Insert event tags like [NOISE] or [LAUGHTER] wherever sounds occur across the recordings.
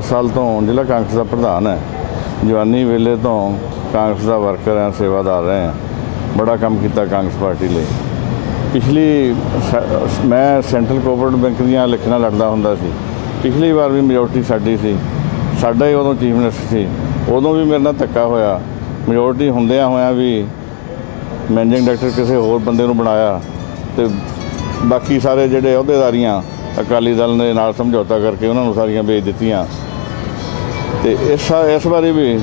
ਸਾਲ ਤੋਂ ਜ਼ਿਲ੍ਹਾ ਕਾਂਗਰਸ ਦਾ ਪ੍ਰਧਾਨ ਹੈ। ਜਵਾਨੀ ਵੇਲੇ ਤੋਂ ਕਾਂਗਰਸ ਦਾ ਵਰਕਰ ਹਾਂ, ਸੇਵਾਦਾਰ ਰਹੇ ਹਾਂ। ਬੜਾ ਕੰਮ ਕੀਤਾ ਕਾਂਗਰਸ ਪਾਰਟੀ ਲਈ। ਪਿਛਲੀ ਸ- ਮੈਂ ਸੈਂਟਰਲ ਕੋਆਪਰੇਟਿਵ ਬੈਂਕ ਦੀਆਂ ਇਲੈਕਸ਼ਨਾਂ ਲੜਦਾ ਹੁੰਦਾ ਸੀ। ਪਿਛਲੀ ਵਾਰ ਵੀ ਮੈਜੋਰਟੀ ਸਾਡੀ ਸੀ। ਸਾਡਾ ਹੀ ਉਦੋਂ ਚੀਫ ਮਿਨਿਸਟਰ ਸੀ। ਉਦੋਂ ਵੀ ਮੇਰੇ ਨਾਲ ਧੱਕਾ ਹੋਇਆ। ਮੈਜੋਰਟੀ ਹੁੰਦਿਆਂ ਹੋਇਆਂ ਵੀ ਮੈਨੇਜਿੰਗ ਡਾਇਰੈਕਟਰ ਕਿਸੇ ਹੋਰ ਬੰਦੇ ਨੂੰ ਬਣਾਇਆ ਤੇ ਬਾਕੀ ਸਾਰੇ ਜਿਹੜੇ ਅਹੁਦੇਦਾਰੀਆਂ ਅਕਾਲੀ ਦਲ ਨੇ ਨਾਲ ਸਮਝੌਤਾ ਕਰਕੇ ਉਹਨਾਂ ਨੂੰ ਸਾਰੀਆਂ ਵੇਚ ਦਿੱਤੀਆਂ। ਤੇ ਇਸ ਇਸ ਵਾਰੀ ਵੀ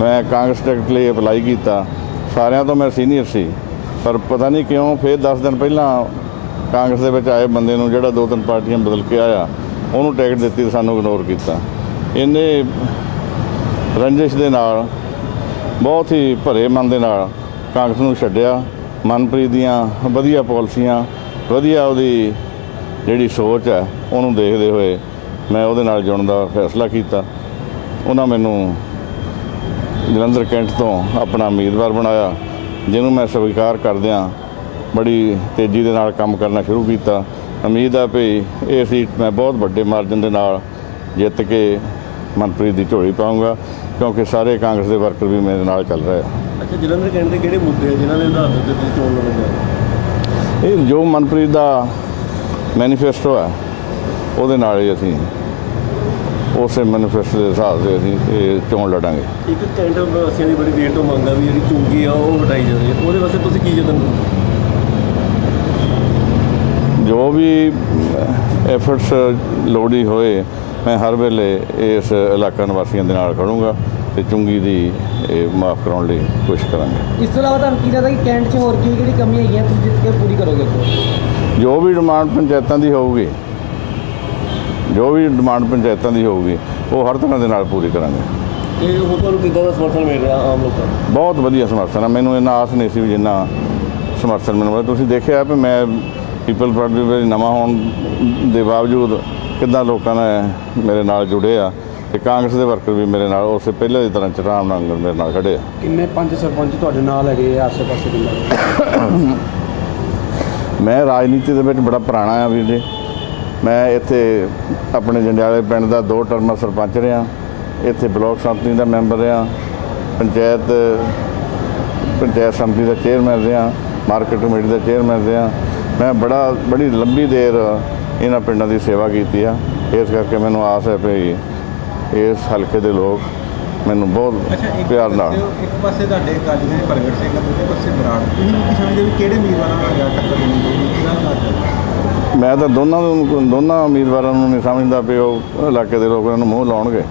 ਮੈਂ ਕਾਂਗਰਸ ਟਿਕਟ ਲਈ ਅਪਲਾਈ ਕੀਤਾ। ਸਾਰਿਆਂ ਤੋਂ ਮੈਂ ਸੀਨੀਅਰ ਸੀ, ਪਰ ਪਤਾ ਨਹੀਂ ਕਿਉਂ ਫਿਰ 10 ਦਿਨ ਪਹਿਲਾਂ ਕਾਂਗਰਸ ਦੇ ਵਿੱਚ ਆਏ ਬੰਦੇ ਨੂੰ ਜਿਹੜਾ ਦੋ ਤਿੰਨ ਪਾਰਟੀਆਂ ਬਦਲ ਕੇ ਆਇਆ, ਉਹਨੂੰ ਟਿਕਟ ਦਿੱਤੀ ਸਾਨੂੰ ਇਗਨੋਰ ਕੀਤਾ। ਇਹਨੇ ਰੰਜਿਸ਼ ਦੇ ਨਾਲ, ਬਹੁਤ ਹੀ ਭਰੇ ਮਨ ਦੇ ਨਾਲ ਕਾਂਗਰਸ ਨੂੰ ਛੱਡਿਆ। ਮਨਪ੍ਰੀਤ ਦੀਆਂ ਵਧੀਆ ਪਾਲਿਸੀਆਂ, ਵਧੀਆ ਉਹਦੀ ਜਿਹੜੀ ਸੋਚ ਹੈ ਉਹਨੂੰ ਦੇਖਦੇ ਹੋਏ ਮੈਂ ਉਹਦੇ ਨਾਲ ਜੁੜਨ ਦਾ ਫੈਸਲਾ ਕੀਤਾ। ਉਹਨਾਂ ਮੈਨੂੰ ਜਲੰਧਰ ਕੈਂਟ ਤੋਂ ਆਪਣਾ ਉਮੀਦਵਾਰ ਬਣਾਇਆ ਜਿਹਨੂੰ ਮੈਂ ਸਵੀਕਾਰ ਕਰਦਿਆਂ ਬੜੀ ਤੇਜ਼ੀ ਦੇ ਨਾਲ ਕੰਮ ਕਰਨਾ ਸ਼ੁਰੂ ਕੀਤਾ। ਉਮੀਦ ਆ ਵੀ ਇਹ ਸੀਟ ਮੈਂ ਬਹੁਤ ਵੱਡੇ ਮਾਰਜਨ ਦੇ ਨਾਲ ਜਿੱਤ ਕੇ ਮਨਪ੍ਰੀਤ ਦੀ ਝੋਲੀ ਪਾਉਂਗਾ ਕਿਉਂਕਿ ਸਾਰੇ ਕਾਂਗਰਸ ਦੇ ਵਰਕਰ ਵੀ ਮੇਰੇ ਨਾਲ ਚੱਲ ਰਹੇ ਆ। ਅੱਛਾ ਜਲੰਧਰ ਕੈਂਟ ਦੇ ਕਿਹੜੇ ਮੁੱਦੇ ਆ ਜਿਨ੍ਹਾਂ ਦੇ ਆਧਾਰ ਤੇ ਤੁਸੀਂ ਚੋਣ ਲੜਨ ਇਹ ਜੋ ਮਨਪ੍ਰੀਤ ਦਾ ਮੈਨੀਫੈਸਟੋ ਹੈ। ਉਹਦੇ ਨਾਲ ਹੀ ਅਸੀਂ ਉਸੇ ਮੈਨੀਫੈਸਟੋ ਦੇ ਹਿਸਾਬ ਤੇ ਅਸੀਂ ਇਹ ਚੋਣ ਲੜਾਂਗੇ? ਇੱਕ ਕੈਂਟ ਵਾਸੀਆਂ ਦੀ ਬੜੀ ਦੇਰ ਤੋਂ ਮੰਗ ਆ ਵੀ ਜਿਹੜੀ ਚੁੰਗੀ ਆ ਉਹ ਹਟਾਈ ਜਾਵੇ। ਉਹਦੇ ਵਾਸਤੇ ਤੁਸੀਂ ਕੀ ਯਤਨ ਜੋ ਵੀ ਐਫਰਟਸ ਲੋੜੀ ਹੋਏ ਮੈਂ ਹਰ ਵੇਲੇ ਇਸ ਇਲਾਕਾ ਨਿਵਾਸੀਆਂ ਦੇ ਨਾਲ ਖੜੂੰਗਾ ਤੇ ਚੁੰਗੀ ਦੀ ਇਹ ਮਾਫ ਕਰਾਉਣ ਲਈ ਕੋਸ਼ਿਸ਼ ਕਰਾਂਗੇ। ਇਸ ਤੋਂ ਇਲਾਵਾ ਤੁਹਾਨੂੰ ਕੀ ਲੱਗਦਾ ਕਿ ਕੈਂਟ 'ਚ ਹੋਰ ਕੀ ਕਿਹੜੀ ਕਮੀਆਂ ਹੈਗੀਆਂ ਤੁਸੀਂ ਜਿੱਤ ਕੇ ਪੂਰੀ ਕਰੋਗੇ? ਜੋ ਵੀ ਡਿਮਾਂਡ ਪੰਚਾਇਤਾਂ ਦੀ ਹੋਊਗੀ ਜੋ ਵੀ ਡਿਮਾਂਡ ਪੰਚਾਇਤਾਂ ਦੀ ਹੋਊਗੀ ਉਹ ਹਰ ਤਰ੍ਹਾਂ ਦੇ ਨਾਲ ਪੂਰੀ ਕਰਾਂਗੇ। ਤੇ ਉਹ ਤੁਹਾਨੂੰ ਕਿੱਦਾਂ ਦਾ ਸਮਰਥਨ ਮਿਲ ਰਿਹਾ ਆਮ ਲੋਕਾਂ ਨੂੰ? ਬਹੁਤ ਵਧੀਆ ਸਮਰਥਨ ਹੈ ਮੈਨੂੰ ਇੰਨਾ ਆਸ ਨਹੀਂ ਸੀ ਵੀ ਜਿੰਨਾ ਸਮਰਥਨ ਮੈਨੂੰ ਮਿਲਿਆ ਤੁਸੀਂ ਦੇਖਿਆ ਵੀ ਮੈਂ ਪੀਪਲ ਪਾਰਟੀ ਵਿੱਚ ਨਵਾਂ ਹੋਣ ਦੇ ਬਾਵਜੂਦ ਕਿੱਦਾਂ ਲੋਕਾਂ ਨੇ ਮੇਰੇ ਨਾਲ ਜੁੜੇ ਆ ਤੇ ਕਾਂਗਰਸ ਦੇ ਵਰਕਰ ਵੀ ਮੇਰੇ ਨਾਲ ਉਸੇ ਪਹਿਲੇ ਦੀ ਤਰ੍ਹਾਂ ਚਰਾਮ ਨਾਲ ਮੇਰੇ ਨਾਲ ਖੜੇ ਆ। ਕਿੰਨੇ ਪੰਜ ਸਰਪੰਚ ਤੁਹਾਡੇ ਨਾਲ ਹੈਗੇ ਆ ਆਸੇ ਪਾਸੇ ਪਿੰਡਾਂ ਦੇ [COUGHS] ਮੈਂ ਰਾਜਨੀਤੀ ਦੇ ਵਿੱਚ ਬੜਾ ਪੁਰਾਣਾ ਆ ਵੀਰ ਜੀ। ਮੈਂ ਇੱਥੇ ਆਪਣੇ ਜੰਡਿਆਲੇ ਪਿੰਡ ਦਾ ਦੋ ਟਰਮ ਸਰਪੰਚ ਰਿਹਾ। ਇੱਥੇ ਬਲਾਕ ਸੰਮਤੀ ਦਾ ਮੈਂਬਰ ਰਿਹਾ। ਪੰਚਾਇਤ ਪੰਚਾਇਤ ਸੰਮਤੀ ਦਾ ਚੇਅਰਮੈਨ ਰਿਹਾ। ਮਾਰਕੀਟ ਕਮੇਟੀ ਦਾ ਚੇਅਰਮੈਨ ਰਿਹਾ। ਮੈਂ ਬੜਾ ਬੜੀ ਲੰਬੀ ਦੇਰ ਇਹਨਾਂ ਪਿੰਡਾਂ ਦੀ ਸੇਵਾ ਕੀਤੀ ਆ। ਇਸ ਕਰਕੇ ਮੈਨੂੰ ਆਸ ਹੈ ਵੀ ਇਸ ਹਲਕੇ ਦੇ ਲੋਕ ਮੈਨੂੰ ਬਹੁਤ ਪਿਆਰ ਨਾਲ ਇੱਕ ਪਾਸੇ ਤੁਹਾਡੇ ਅਕਾਲੀ ਦੇ ਪ੍ਰਗਟ ਸਿੰਘ ਦੂਜੇ ਪਾਸੇ ਬਰਾੜ। ਤੁਸੀਂ ਕੀ ਸਮਝਦੇ ਵੀ ਕਿਹੜੇ ਉਮੀਦਵਾਰਾਂ ਨਾਲ ਟੱਕਰ ਦੇਣੀ ਚਾਹੀਦੀ ਕੀ ਗੱਲ ਕਰਦੇ ਮੈਂ ਤਾਂ ਦੋਨਾਂ ਨੂੰ ਦੋਨਾਂ ਉਮੀਦਵਾਰਾਂ ਨੂੰ ਨਹੀਂ ਸਮਝਦਾ ਵੀ ਉਹ ਇਲਾਕੇ ਦੇ ਲੋਕ ਉਹਨਾਂ ਨੂੰ ਮੂੰਹ ਲਾਉਣਗੇ।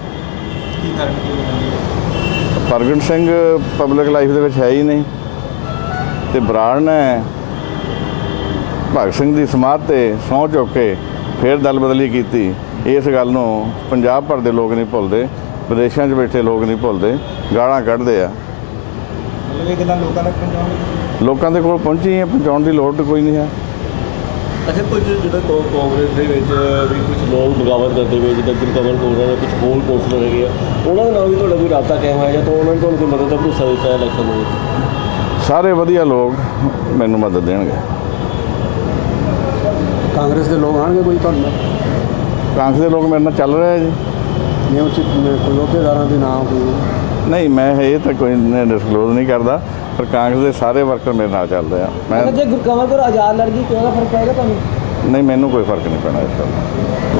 ਪ੍ਰਗਟ ਸਿੰਘ ਪਬਲਿਕ ਲਾਈਫ ਦੇ ਵਿੱਚ ਹੈ ਹੀ ਨਹੀਂ। ਤੇ ਬਰਾੜ ਨੇ ਭਗਤ ਸਿੰਘ ਦੀ ਸਮਾਧ ਤੇ ਸਹੁੰ ਚੁੱਕ ਕੇ ਫਿਰ ਦਲ ਬਦਲੀ ਕੀਤੀ। ਇਸ ਗੱਲ ਨੂੰ ਪੰਜਾਬ ਭਰ ਦੇ ਲੋਕ ਨਹੀਂ ਭੁੱਲਦੇ ਵਿਦੇਸ਼ਾਂ 'ਚ ਬੈਠੇ ਲੋਕ ਨਹੀਂ ਭੁੱਲਦੇ ਗਾਲਾਂ ਕੱਢਦੇ ਆ। ਲੋਕਾਂ ਦੇ ਕੋਲ ਪਹੁੰਚੀ ਹੈ ਪਹੁੰਚਾਉਣ ਦੀ ਲੋੜ ਕੋਈ ਨਹੀਂ ਹੈ। ਅੱਛਾ ਕੁਝ ਜਿਹੜਾ ਕੌ- ਕਾਂਗਰਸ ਦੇ ਵਿੱਚ ਵੀ ਕੁਝ ਲੋਕ ਬਗਾਵਤ ਕਰਦੇ ਹੋਏ ਜਿੱਦਾਂ ਗੁਰਕਮਲ ਕੋਲ ਜਾਂ ਕੁਝ ਹੋਰ ਕੌਂਸਲਰ ਹੈਗੇ ਆ ਉਹਨਾਂ ਦੇ ਨਾਲ ਵੀ ਤੁਹਾਡਾ ਕੋਈ ਰਾਬਤਾ ਕਾਇਮ ਹੋਇਆ ਜਾਂ ਤਾਂ ਉਹਨਾਂ ਨੇ ਤੁਹਾਨੂੰ ਕੋਈ ਮਦਦ ਦਾ ਭਰੋਸਾ ਦਿੱਤਾ ਹੈ ਇਲੈਕਸ਼ਨ ਦੇ ਵਿੱਚ? ਸਾਰੇ ਵਧੀਆ ਲੋਕ ਮੈਨੂੰ ਮਦਦ ਦੇਣਗੇ। ਕਾਂਗਰਸ ਦੇ ਲੋਕ ਆਣਗੇ ਕੋਈ ਤੁਹਾਡੇ ਨਾਲ ਕਾਂਗਰਸ ਦੇ ਲੋਕ ਮੇਰੇ ਨਾਲ ਚੱਲ ਰਹੇ ਆ ਜੀ। ਨਹੀਂ ਉਹ 'ਚ ਕੋਈ ਅਹੁਦੇਦਾਰਾਂ ਦੇ ਨਾਮ ਕੋਈ? ਨਹੀਂ ਮੈਂ ਇਹ ਤਾਂ ਕੋਈ ਡਿਸਕਲੋਜ਼ ਨਹੀਂ ਕਰਦਾ। ਕਾਂਗਰਸ ਦੇ ਸਾਰੇ ਵਰਕਰ ਮੇਰੇ ਨਾਲ ਚੱਲਦੇ ਆ। ਮੈਂ ਜੇ ਗੁਰਕਮਲ ਕੌਰ ਆਜ਼ਾਦ ਲੜ ਗਈ ਕਿਉਂ ਦਾ ਫ਼ਰਕ ਪਏਗਾ ਤੁਹਾਨੂੰ? ਨਹੀਂ ਮੈਨੂੰ ਕੋਈ ਫ਼ਰਕ ਨਹੀਂ ਪੈਣਾ ਇਸ ਗੱਲ ਦਾ।